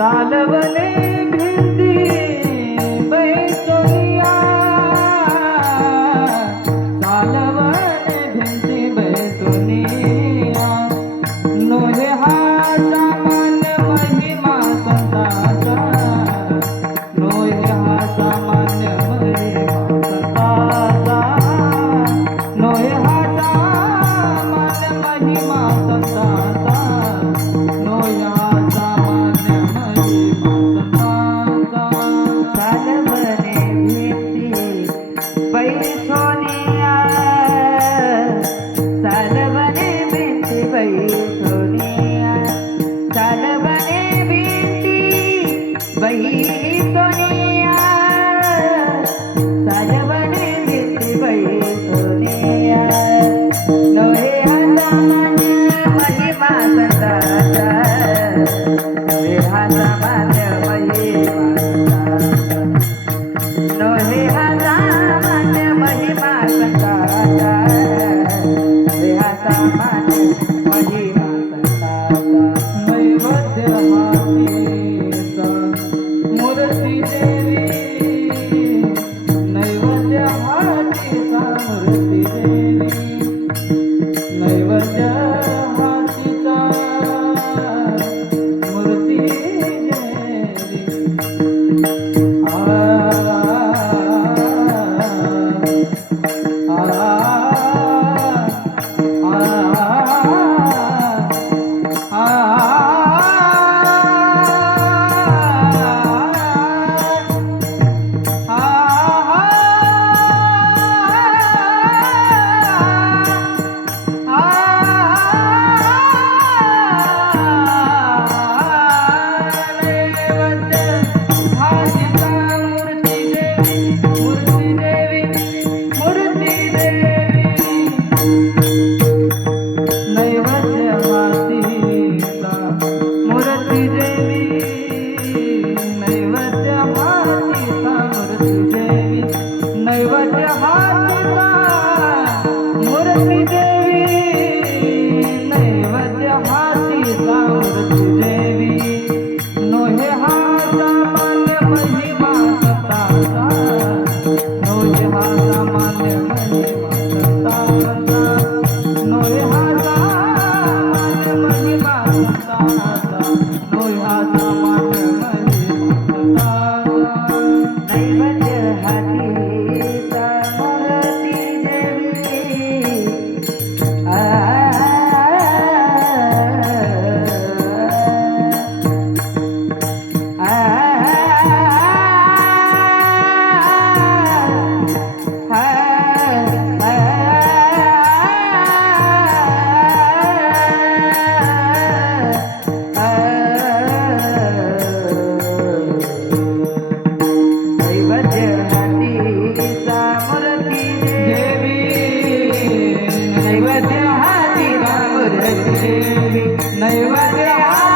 चालवले भिंदी बैसोनिया चालवले भिंदी बैसोनिया लोहे हा सामान महिमा संताचा. लोहे हा सामान महिमा संताचा. लोहे हा सामान महिमा देहाचा मान मोर पीते જય